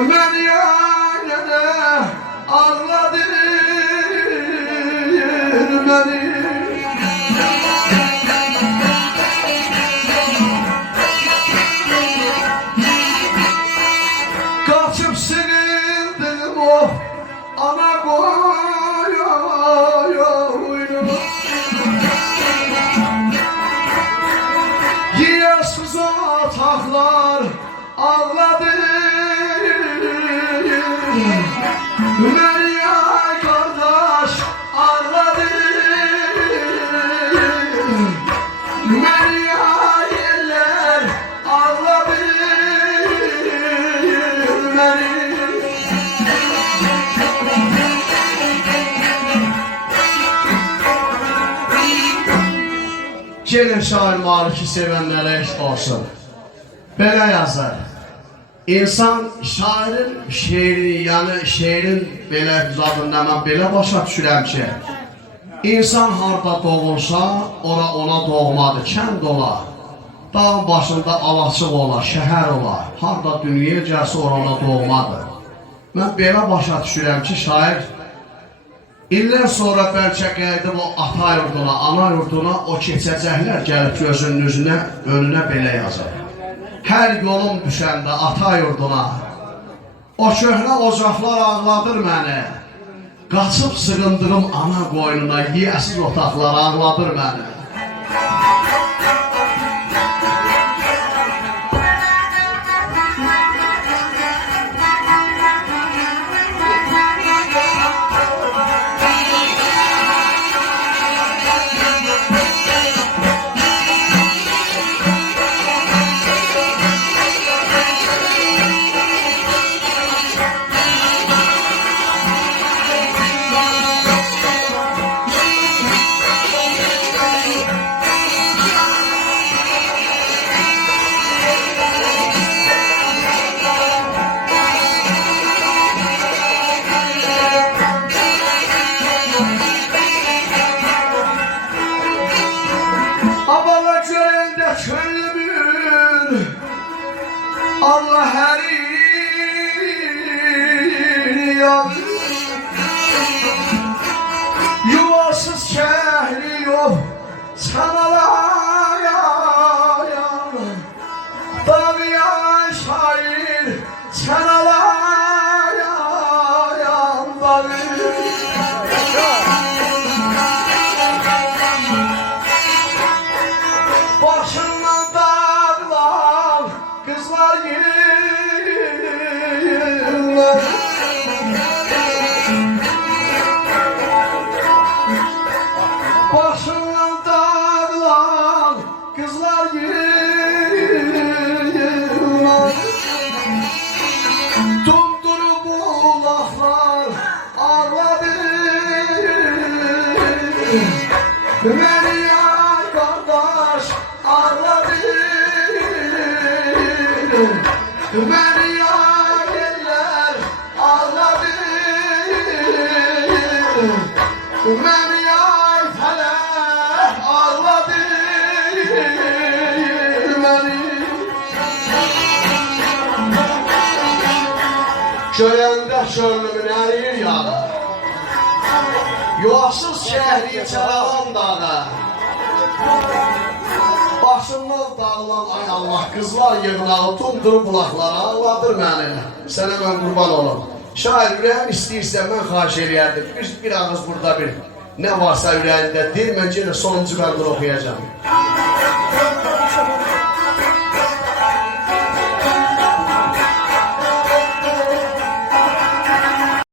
Beni yanına ağladır beni. Kaçıp sığındım o ana koyuna. Yiyesiz otaklar ağladı. Meryem kardeş ağladı. Meryem eller ağladı. Gelin şair Malik'i sevenlere eşit olsun. Belə yazar. İnsan şairin şeiri, yani şeirin belə zadından mən belə başa düşürəm ki, insan harda doğulsa, ona doğmadı, kənd olar. Dağın başında alaçıq olar, şəhər olar. Harda dünyaya gəlsə, ona doğmadı. Mən belə başa düşürəm ki, şair İllər sonra bəlkə qayıdıb o ata yurduna, ana yurduna, o keçəcəklər gəlib gözünün önünə belə yazır. Hər yolum düşəndə ata yurduna, o köhnə ocaqlar ağladır məni. Qaçıb sığındığım ana qoynuna, yiyəsiz otaqlar ağladır məni. Allah her yan yuvasız şehri yok çanalar dağıyan şair çanalar başından dağlar kızlar yığılır. Başından dağlar kızlar yığılır. Dumduru bulaklar ağladı. Meryem kardeş ağladı. Meryem eller ağladı. Meryem felek ağladı. Görəndə könlümün əriyir yağı. Yuvasız şəhri çərağan dağı. Başımdan dağılan ay Allah, qızlar yığınağı, tumduru bulaqları ağladır məni. Sənə mən qurban olum. Şair ürəyim istəyirsə mən xahiş eləyərdim. Bir ağız burada bir nə varsa ürəyində deyil, mən yenə sonuncu məqdur oxuyacağım.